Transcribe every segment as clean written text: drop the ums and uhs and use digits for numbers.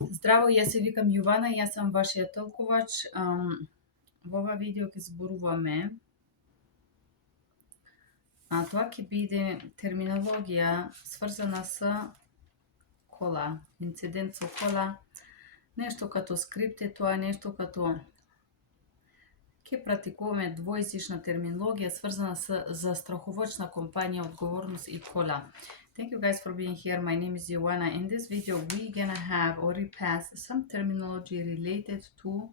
Здраво, јас се викам Јувана, јас сам вашиот толкувач. Во ова видео ќе зборуваме, тоа ќе биде терминологија сврзана со кола, инцидент со кола, нешто като скрипт е тоа, нешто като ќе практикуваме двојзична терминологија сврзана со застраховачна компанија, одговорност и кола. Thank you guys for being here. My name is Joanna. In this video, we're gonna have or repass some terminology related to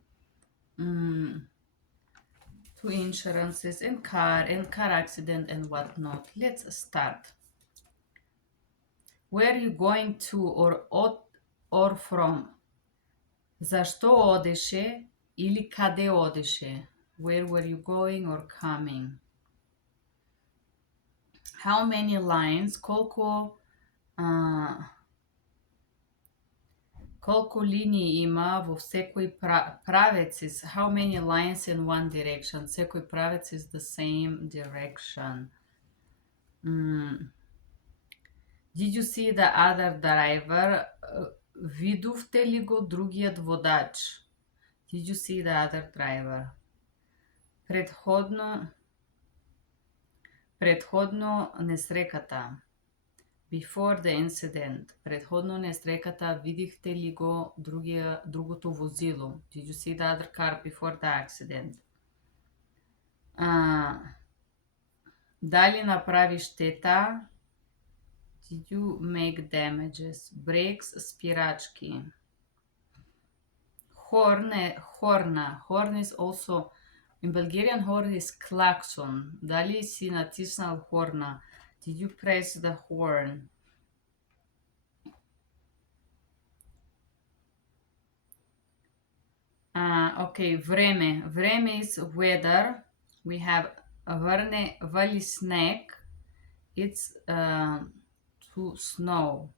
insurances and car accident and whatnot. Let's start. Where are you going to or from? Зашто одеше или каде одеше? Where were you going or coming? How many lines? Колку линии има во секој правец is how many lines in one direction? Секој правец is the same direction. Did you see the other driver? Видовте ли го другиот водач? Did you see the other driver? Предходно несреката. Before the incident. Предходно несреката, видихте ли го другото возило? Did you see the other car before the accident? Дали направи штета? Did you make damages? Brakes, спирачки. Horn is also, in Bulgarian horn is klakson. Дали си натиснал хорна? Did you press the horn? Okay, време. Време is weather. We have вали снег. It's to snow.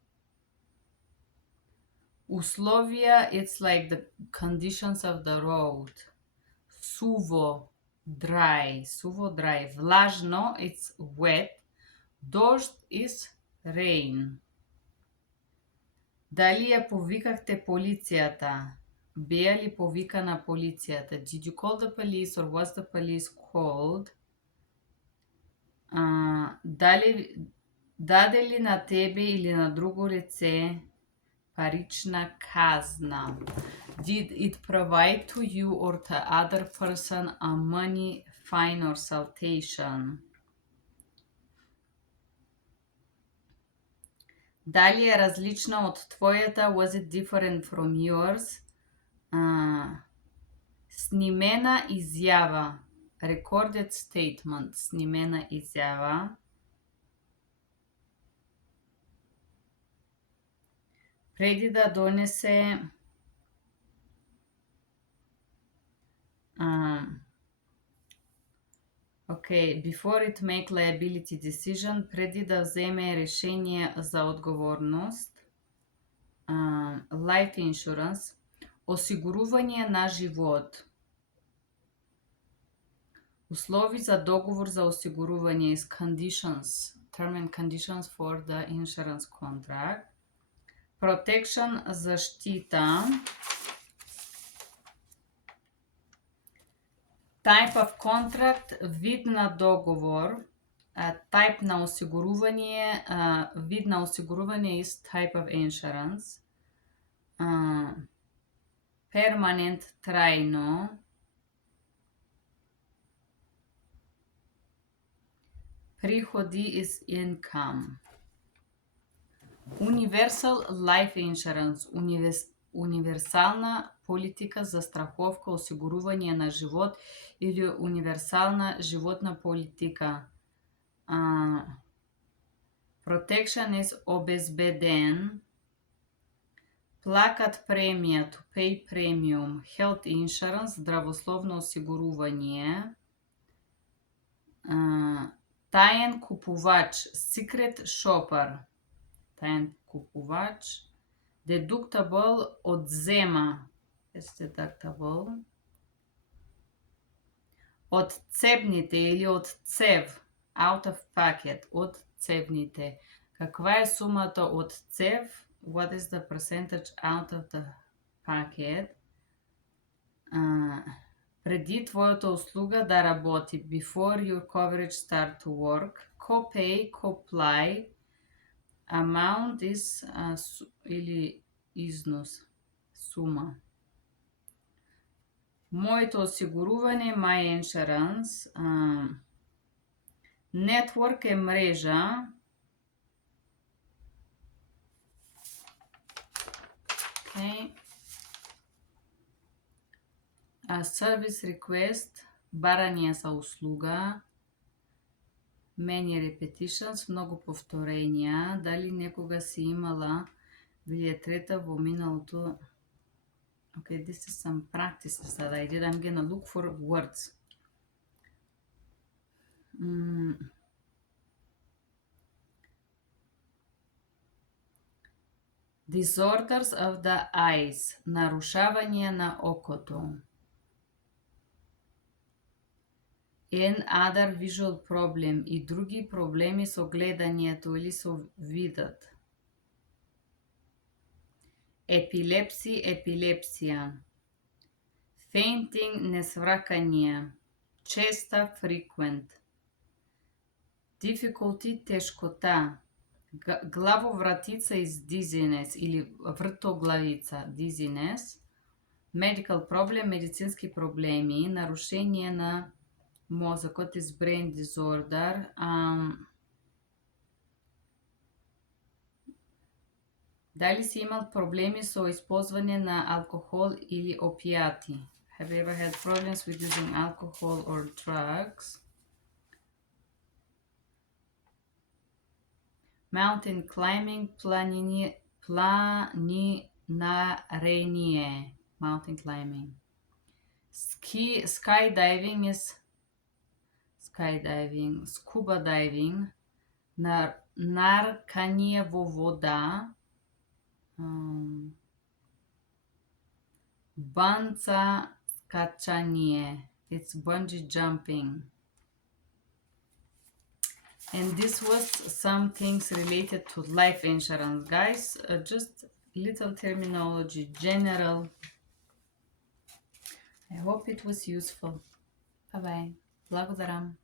Условия, it's like the conditions of the road. Суво, dry. Влажно, it's wet. Дожд is rain. Дали ја повикахте полицијата? Беа ли повикана полицијата? Did you call the police or was the police called? Даде ли на тебе или на друго лице парична казна? Did it provide to you or to other person a money fine or citation? Дали е различна од твојата? Was it different from yours? Снимена изјава. Recorded statement. Снимена изјава. Преди да донесе before it make liability decision, преди да вземе решение за одговорност. Life insurance, осигурување на живот. Услови за договор за осигурување is conditions, term and conditions for the insurance contract. Protection, заштита. Type of contract, вид на договор. Type на осигурување, вид на осигурување is type of insurance. Permanent, трајно. Приходи is income. Universal life insurance, универсална политика за страховка, осигурување на живот или универсална животна политика. Protection is обезбеден. Плакат премија, to pay premium. Health insurance, здравословно осигурување. Таен купувач, secret shopper. Таен купувач. Deductible, одзема. It's deductible. Од цевните или од цев. Out of pocket, од цевните. Каква е сумата од цев? what is the percentage out of the packet? Преди твојата услуга да работи, before your coverage start to work. Copay, comply, amount is или износ, сума. Моето осигурување, my insurance. Network е мрежа. Okay. Service request, барање за услуга. Many repetitions, многу повторења. Дали некога си имала билетрета во миналото? Okay, this is some practices that I did. I'm gonna look for words. Disorders of the eyes, нарушавање на окото. And other visual problem, и други проблеми со гледањето или со видот. Epilepsy, епилепсија. Fainting, несвракање. Честа, frequent. Difficulty, тешкота. Главовратица is dizziness или вртоглавица, dizziness. Medical problem, медицински проблеми. Нарушение на мозокот is brain disorder. Дали си имал проблеми со исползвање на алкохол или опијати? Have you ever had problems with using alcohol or drugs? Mountain climbing, планинарење. Mountain climbing. Skydiving is skydiving. Scuba diving, наркање во вода. Банца скачање. It's bungee jumping. And this was some things related to life insurance, guys. Just little terminology, general. I hope it was useful. Bye bye. Благодарам.